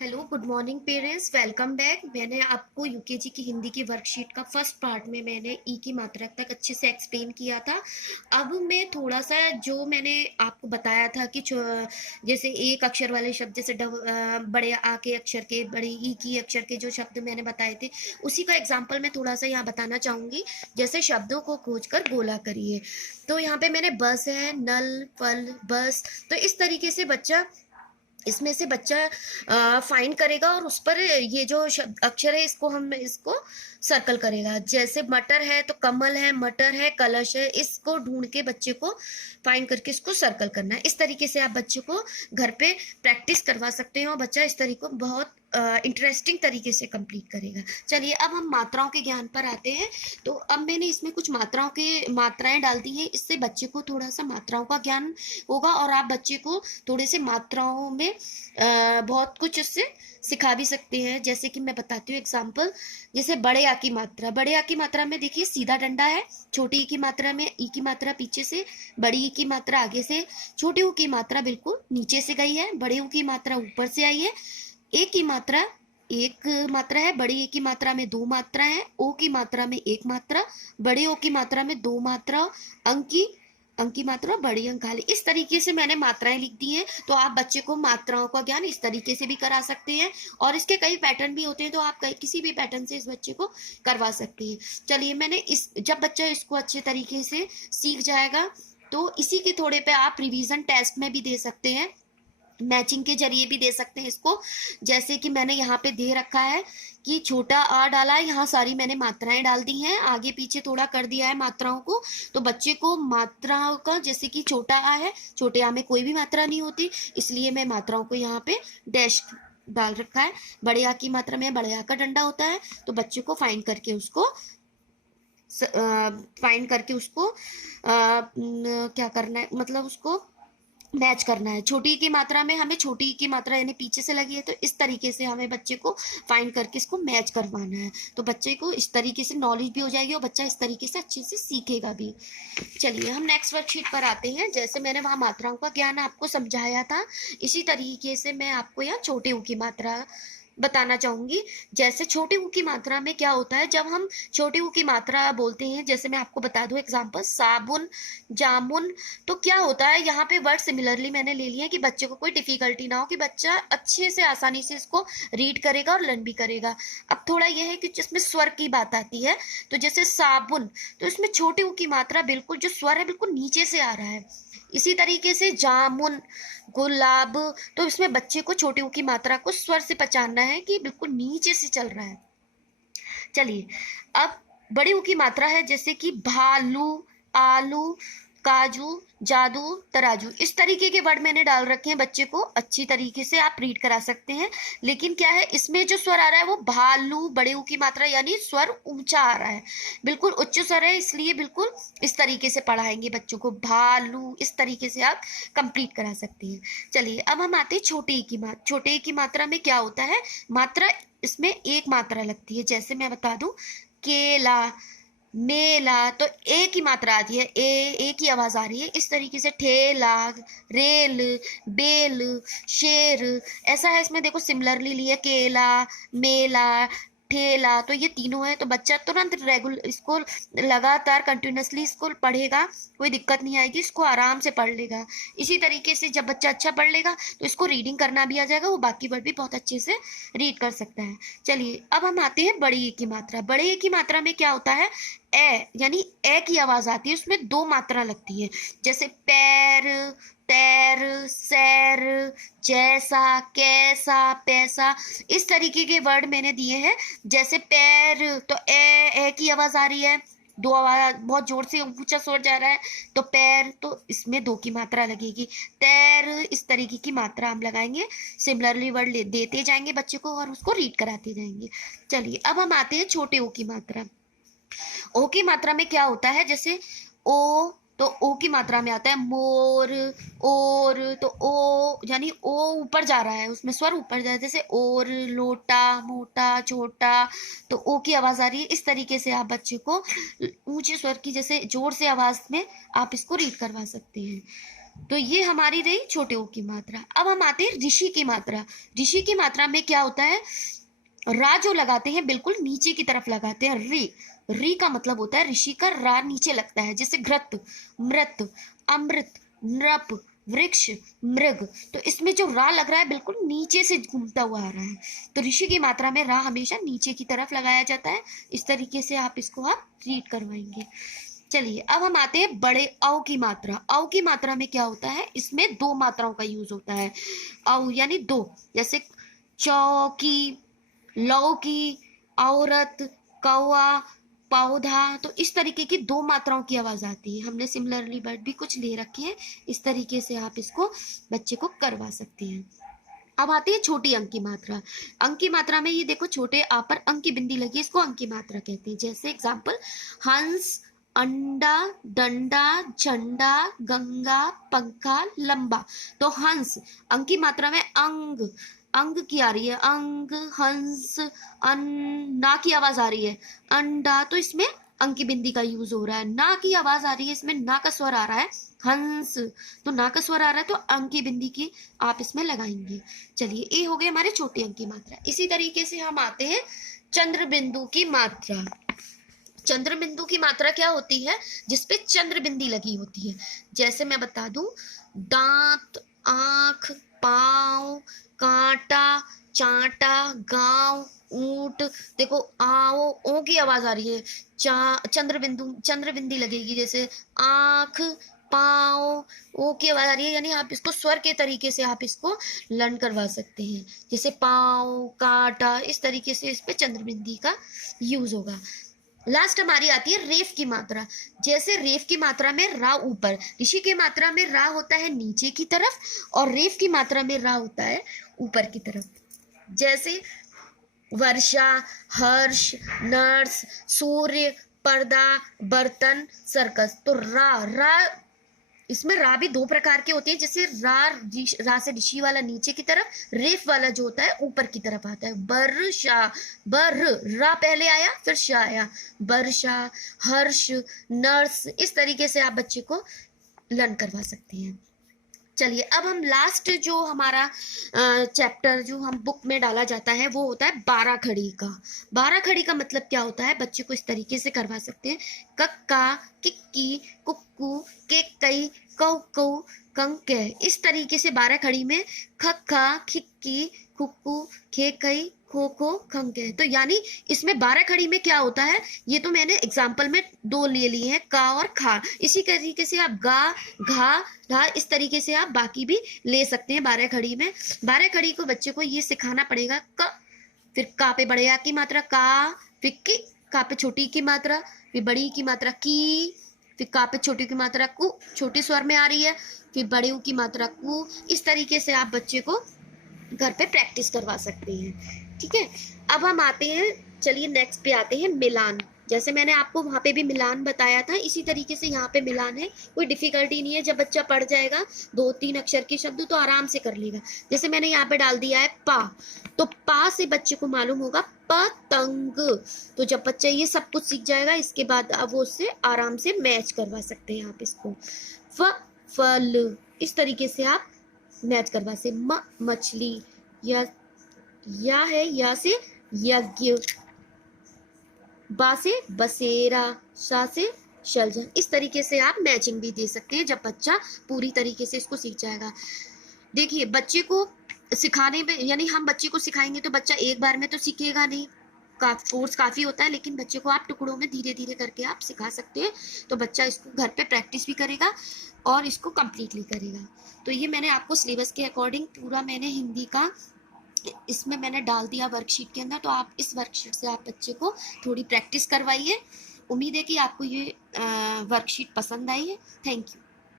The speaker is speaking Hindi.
Hello, good morning parents, welcome back. मैंने आपको यूकेजी की हिंदी की वर्कशीट का फर्स्ट पार्ट में मैंने ई की मात्रा तक अच्छे से एक्सप्लेन किया था। अब मैं थोड़ा सा जो मैंने आपको बताया था कि जैसे एक अक्षर वाले शब्द, जैसे बड़े आ के अक्षर के, बड़े ई की अक्षर के जो शब्द मैंने बताए थे, उसी का एग्जाम्पल मैं थोड़ा सा यहाँ बताना चाहूँगी। जैसे शब्दों को खोज कर गोला करिए, तो यहाँ पे मैंने बस है, नल, फल, बस। तो इस तरीके से बच्चा, इसमें से बच्चा फाइंड करेगा और उस पर ये जो शब्द अक्षर है इसको हम इसको सर्कल करेगा। जैसे मटर है तो कमल है, मटर है, कलश है, इसको ढूंढ के बच्चे को फाइंड करके इसको सर्कल करना है। इस तरीके से आप बच्चे को घर पे प्रैक्टिस करवा सकते हो और बच्चा इस तरीके को बहुत इंटरेस्टिंग तरीके से कंप्लीट करेगा। चलिए अब हम मात्राओं के ज्ञान पर आते हैं। तो अब मैंने इसमें कुछ मात्राएं डाल दी हैं, इससे बच्चे को थोड़ा सा मात्राओं का ज्ञान होगा और आप बच्चे को थोड़े से मात्राओं में बहुत कुछ इससे सिखा भी सकते हैं। जैसे कि मैं बताती हूँ एग्जाम्पल। जैसे बड़े आ की मात्रा, बड़े आ की मात्रा में देखिए सीधा डंडा है। छोटी ई की मात्रा में ई की मात्रा पीछे से, बड़ी ई की मात्रा आगे से, छोटे ऊ की मात्रा बिल्कुल नीचे से गई है, बड़े ऊ की मात्रा ऊपर से आई है। ए की मात्रा एक मात्रा है, बड़ी ए की मात्रा में दो मात्रा है, ओ की मात्रा में एक मात्रा, बड़े ओ की मात्रा में दो मात्रा, अंक की मात्रा, बड़ी अंक खाली। इस तरीके से मैंने मात्राएं लिख दी हैं। तो आप बच्चे को मात्राओं का ज्ञान इस तरीके से भी करा सकते हैं और इसके कई पैटर्न भी होते हैं, तो आप किसी भी पैटर्न से इस बच्चे को करवा सकते हैं। चलिए, मैंने इस जब बच्चा इसको अच्छे तरीके से सीख जाएगा तो इसी के थोड़े पे आप रिवीजन टेस्ट में भी दे सकते हैं, मैचिंग के जरिए भी दे सकते हैं इसको। जैसे कि मैंने यहाँ पे दे रखा है कि छोटा आ डाला है, यहाँ सारी मैंने मात्राएं डाल दी हैं, आगे पीछे थोड़ा कर दिया है मात्राओं को। तो बच्चे को मात्राओं का, जैसे कि छोटा आ है, छोटे आ में कोई भी मात्रा नहीं होती, इसलिए मैं मात्राओं को यहाँ पे डैश डाल रखा है। बड़े आ की मात्रा में बड़े आ का डंडा होता है, तो बच्चे को फाइंड करके उसको क्या करना है, मतलब उसको मैच करना है। छोटी की मात्रा में हमें छोटी की मात्रा यानी पीछे से लगी है, तो इस तरीके से हमें बच्चे को फाइंड करके इसको मैच करवाना है। तो बच्चे को इस तरीके से नॉलेज भी हो जाएगी और बच्चा इस तरीके से अच्छे से सीखेगा भी। चलिए हम नेक्स्ट वर्कशीट पर आते हैं। जैसे मैंने वहां मात्राओं का ज्ञान आपको समझाया था, इसी तरीके से मैं आपको यहाँ छोटे ऊ की मात्रा बताना चाहूंगी। जैसे छोटे ऊ की मात्रा में क्या होता है, जब हम छोटे ऊ की मात्रा बोलते हैं, जैसे मैं आपको बता दूं एग्जांपल, साबुन, जामुन। तो क्या होता है, यहाँ पे वर्ड सिमिलरली मैंने ले लिया कि बच्चे को कोई डिफिकल्टी ना हो, कि बच्चा अच्छे से आसानी से इसको रीड करेगा और लर्न भी करेगा। अब थोड़ा यह है कि जिसमें स्वर की बात आती है, तो जैसे साबुन, तो इसमें छोटे ऊ की मात्रा बिल्कुल जो स्वर है बिल्कुल नीचे से आ रहा है। इसी तरीके से जामुन, गुलाब, तो इसमें बच्चे को छोटे ऊ की मात्रा को स्वर से पहचानना है कि बिल्कुल नीचे से चल रहा है। चलिए अब बड़ी ऊ की मात्रा है, जैसे कि भालू, आलू, काजू, जादू, तराजू। इस तरीके के वर्ड मैंने डाल रखे हैं, बच्चे को अच्छी तरीके से आप रीड करा सकते हैं। लेकिन क्या है, इसमें जो स्वर आ रहा है वो भालू बड़े ऊ की मात्रा यानी स्वर ऊंचा आ रहा है, बिल्कुल उच्च स्वर है, इसलिए बिल्कुल इस तरीके से पढ़ाएंगे बच्चों को, भालू। इस तरीके से आप कंप्लीट करा सकते हैं। चलिए अब हम आते हैं छोटे ई की मात्रा। छोटे ई की मात्रा में क्या होता है, मात्रा इसमें एक मात्रा लगती है। जैसे मैं बता दूं, केला, मेला, तो ए की मात्रा आती है, ए की आवाज आ रही है। इस तरीके से ठेला, रेल, बेल, शेर, ऐसा है। इसमें देखो सिमिलरली लिए केला, मेला, ठेला, तो ये तीनों है। तो बच्चा तुरंत रेगुलर इसको लगातार कंटिन्यूसली इसको पढ़ेगा, कोई दिक्कत नहीं आएगी, इसको आराम से पढ़ लेगा। इसी तरीके से जब बच्चा अच्छा पढ़ लेगा तो इसको रीडिंग करना भी आ जाएगा, वो बाकी वर्ड भी बहुत अच्छे से रीड कर सकता है। चलिए अब हम आते हैं बड़ी ए की मात्रा। बड़े ए की मात्रा में क्या होता है, ए यानी ए की आवाज आती है, उसमें दो मात्रा लगती है। जैसे पैर, तैर, सैर, जैसा, कैसा, पैसा। इस तरीके के वर्ड मैंने दिए हैं। जैसे पैर, तो ए की आवाज आ रही है, दो आवाज बहुत जोर से ऊंचा स्वर जा रहा है, तो पैर, तो इसमें दो की मात्रा लगेगी। तैर, इस तरीके की मात्रा हम लगाएंगे, सिमिलरली वर्ड देते जाएंगे बच्चे को और उसको रीड कराते जाएंगे। चलिए अब हम आते हैं छोटे ओ की मात्रा। ओ की मात्रा में क्या होता है, जैसे ओ, तो ओ की मात्रा में आता है मोर, और, तो ओ यानी ओ ऊपर जा रहा है, उसमें स्वर ऊपर जा रहा है। जैसे और, लोटा, मोटा, छोटा, तो ओ की आवाज आ रही है। इस तरीके से आप बच्चे को ऊंचे स्वर की, जैसे जोर से आवाज में आप इसको रीड करवा सकते हैं। तो ये हमारी रही छोटे ऊ की मात्रा। अब हम आते हैं ऋषि की मात्रा। ऋषि की मात्रा में क्या होता है, रा जो लगाते हैं बिल्कुल नीचे की तरफ लगाते हैं। री, री का मतलब होता है ऋषि का रा नीचे लगता है, जैसे घृत, मृत, अमृत, नृप, वृक्ष, मृग। तो इसमें जो रा लग रहा है बिल्कुल नीचे से घूमता हुआ आ रहा है, तो ऋषि की मात्रा में रा हमेशा नीचे की तरफ लगाया जाता है। इस तरीके से आप इसको आप रीड करवाएंगे। चलिए अब हम आते हैं बड़े औ की मात्रा। औ की मात्रा में क्या होता है, इसमें दो मात्राओं का यूज होता है। औ यानी दो, जैसे चौकी, लौकी, औरत, कौआ, पौधा। तो इस तरीके की दो मात्राओं की आवाज आती है। हमने सिमिलरली वर्ड भी कुछ ले रखे हैं, इस तरीके से आप इसको बच्चे को करवा सकते हैं। अब आती है छोटी अंक की मात्रा। अंक की मात्रा में ये देखो छोटे आ पर अंक की बिंदी लगी है, इसको अंक की मात्रा कहते हैं। जैसे एग्जाम्पल, हंस, अंडा, डंडा, झंडा, गंगा, पंखा, लंबा। तो हंस, अंक की मात्रा में अंग, अंग की आ रही है, अंग, हंस, ना की आवाज आ रही है, अंडा। तो इसमें अंक की बिंदी का यूज हो रहा है। ना की आवाज आ रही है, इसमें ना का स्वर आ रहा है, हंस। तो ना का स्वर आ रहा है तो अंक की बिंदी की आप इसमें लगाएंगे। चलिए ये हो गए हमारे छोटे अंक की मात्रा। इसी तरीके से हम आते हैं चंद्र बिंदु की मात्रा। चंद्र बिंदु की मात्रा क्या होती है, जिसपे चंद्र बिंदी लगी होती है। जैसे मैं बता दूं, दांत, आंख, पांव, कांटा, चांटा, गांव, ऊंट। देखो आओ, ओ की आवाज आ रही है, चंद्र बिंदु, चंद्र बिंदी लगेगी। जैसे आंख, पांव, ओ की आवाज आ रही है, यानी आप इसको स्वर के तरीके से आप इसको लर्न करवा सकते हैं। जैसे पांव, कांटा, इस तरीके से इस पे चंद्र बिंदी का यूज होगा। लास्ट हमारी आती है रेफ की मात्रा। जैसे रेफ की मात्रा में रा ऊपर, ऋषि की मात्रा में रा होता है नीचे की तरफ, और रेफ की मात्रा में रा होता है ऊपर की तरफ। जैसे वर्षा, हर्ष, नर्स, सूर्य, पर्दा, बर्तन, सर्कस। तो रा, रा, इसमें रा भी दो प्रकार के होते हैं। जैसे रा से ऋषि वाला नीचे की तरफ, रेफ वाला जो होता है ऊपर की तरफ आता है। वर्षा, बर, रा पहले आया फिर शा आया, वर्षा, हर्ष, नर्स। इस तरीके से आप बच्चे को लर्न करवा सकते हैं। चलिए अब हम लास्ट जो हमारा चैप्टर जो हम बुक में डाला जाता है वो होता है 12 खड़ी का। 12 खड़ी का मतलब क्या होता है, बच्चे को इस तरीके से करवा सकते हैं। कक्का, किक्की, कुक्कू, केकई, कौकौ, कंके। इस तरीके से 12 खड़ी में खक्का, खिक्की, कुक्कू, खेकई, खो खो, खंके। तो यानी इसमें 12 खड़ी में क्या होता है, ये तो मैंने एग्जाम्पल में दो ले लिए हैं, का और खा। इसी तरीके से आप गा, घा, धा, इस तरीके से आप बाकी भी ले सकते हैं 12 खड़ी में। 12 खड़ी को बच्चे को ये सिखाना पड़ेगा। क, फिर का पे बड़े आ की मात्रा का, फिर की, का पे छोटी की मात्रा, फिर बड़ी की मात्रा की, फिर का पे छोटी की मात्रा कु, छोटी स्वर में आ रही है, फिर बड़े ऊ की मात्रा कु। इस तरीके से आप बच्चे को घर पे प्रैक्टिस करवा सकते हैं। ठीक है, अब हम आते हैं, चलिए नेक्स्ट पे आते हैं मिलान। जैसे मैंने आपको वहां पे भी मिलान बताया था, इसी तरीके से यहाँ पे मिलान है। कोई डिफिकल्टी नहीं है, जब बच्चा पढ़ जाएगा 2-3 अक्षर के शब्द तो आराम से कर लेगा। जैसे मैंने यहाँ पे डाल दिया है पा, तो पा से बच्चे को मालूम होगा पतंग। तो जब बच्चा ये सब कुछ सीख जाएगा, इसके बाद अब वो उससे आराम से मैच करवा सकते हैं आप इसको। फल, इस तरीके से आप मैच करवा से। मछली, या है, या से यज्ञ, बा से बसेरा, शा से शलजम। इस तरीके से आप मैचिंग भी दे सकते हैं जब बच्चा पूरी तरीके से इसको सीख जाएगा। देखिए बच्चे को सिखाने में, यानी हम बच्चे को सिखाएंगे तो बच्चा एक बार में तो सीखेगा नहीं, कोर्स काफ़ी होता है, लेकिन बच्चे को आप टुकड़ों में धीरे धीरे करके आप सिखा सकते हैं। तो बच्चा इसको घर पे प्रैक्टिस भी करेगा और इसको कंप्लीटली करेगा। तो ये मैंने आपको सिलेबस के अकॉर्डिंग पूरा मैंने हिंदी का इसमें मैंने डाल दिया वर्कशीट के अंदर। तो आप इस वर्कशीट से आप बच्चे को थोड़ी प्रैक्टिस करवाइए। उम्मीद है कि आपको ये वर्कशीट पसंद आई है। Thank you.